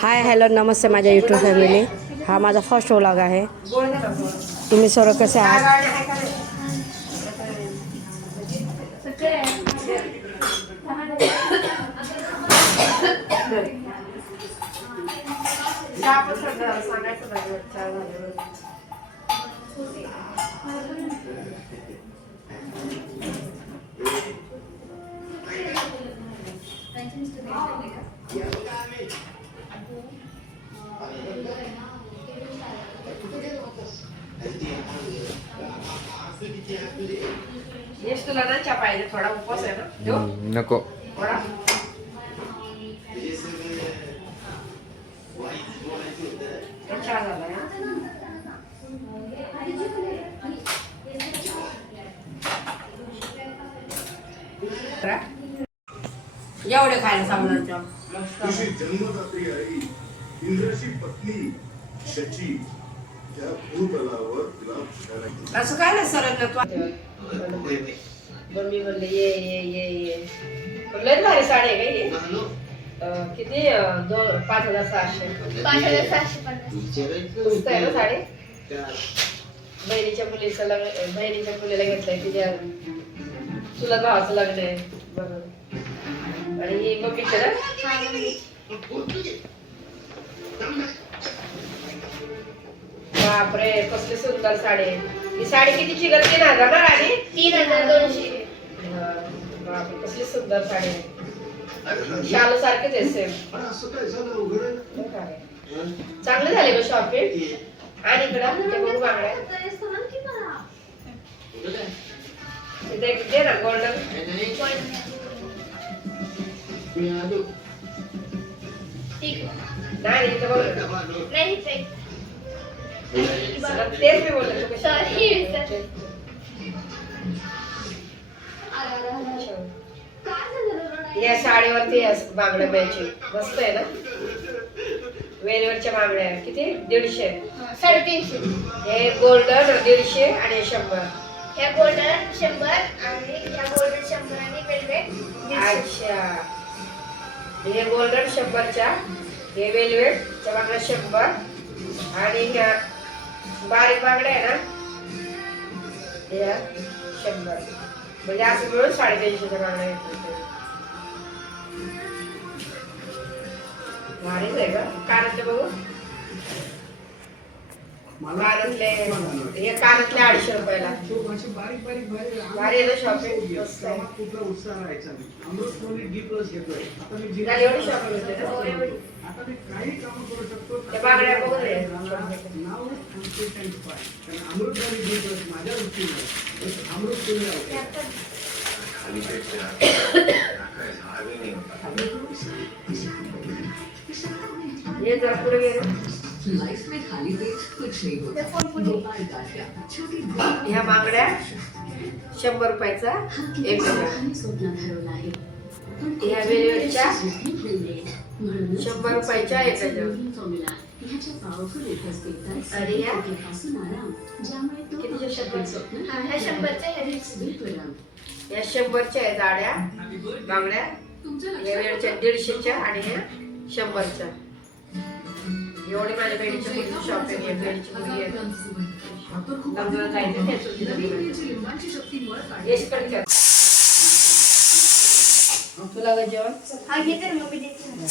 Hi hello नमस्ते माझ्या YouTube family हा माझा फर्स्ट व्लॉग आहे. तुम्ही सर्व कसे आहात? यश तुला ना चहा पाहिजे थोडा उपवास आहे ना देऊ नको थोडा चहा झाला एवढे खायला आई इंद्राची पत्नी शची असं काय नाही सरळ तू मम्मी म्हणले ये ये ये ये. लय भारी साडी आहे का ही? अं, किती दोन पाच हजार सहाशे. पाच हजार सहाशे पन्नास. ना साडी? बहिणीच्या मुलीचं लग्न बहिणीच्या मुलीला घेतलंय तिच्या चुलत भावाचं लग्न आहे बरोबर आणि ही मम्मीचं ना? बापरे कसली सुंदर साडी आहे. ही साडी कितीची ग तीन हजार ना राणी तीन हजार दोनशे. बापरे कसली सुंदर साडी आहे. शालू सारखेच आहे सेम? चांगले झाले ग शॉपिंग आणि इकडं ते बघू बांगड्या. दे ना गोल्डन ठीक नाही बघ. नाही ते तेच मी. या साडीवरती बांगड्या मॅचिंग मस्त आहे ना? वेलीवरच्या बांगड्या किती? दीडशे. साडेतीनशे. हे गोल्डन दीडशे आणि हे शंभर. ह्या गोल्डन शंभर आणि ह्या गोल्डन शंभर आणि वेलवेट अच्छा. हे गोल्डन शंभरच्या. हे वेलवेटच्या बांगड्या शंभर. आणि ह्या बारीक बांगड्या आहे ना? ह्या शंभर. म्हणजे असं मिळून साडेतीनशेच्या बांगड्या घेतल्या भारीच आहे का कानातले बघू. कानातले हे कानातले अडीचशे रुपयाला. बारीक बारीक भारी आहे ना shopping? मस्त आहे. कुठला उत्साह राहायचा अमृत डी प्लस घेतोय. आता मी जी झाली एवढी shopping होते ना? आता मी काही काम करू शकतो त्या बांगड्या बघून रे. नाव कंप्लीट अँड फाय कारण अमृत आणि डी प्लस माझ्या दृष्टीने एक अमृत केलं आहे जरा पुढे गेले लाइफ में खाली पेट कुछ नहीं होता छोटी ह्या बांगड्या शंभर रुपयाचा एक स्वप्न ठरवलं आहे ह्या म्हणूनच शंभर रुपयाच्या एक अरे या. हा, शंभरच्या. या आहे जाड्या बांगड्या. वेळच्या दीडशेच्या आणि ह्या शंभरच्या. एवढी माझ्या बहिणीची मुलीची शॉपिंग आहे बहिणीची मुलगी आहे. हा तुला ग जेवण हा घेते ना मम्मी देते ना.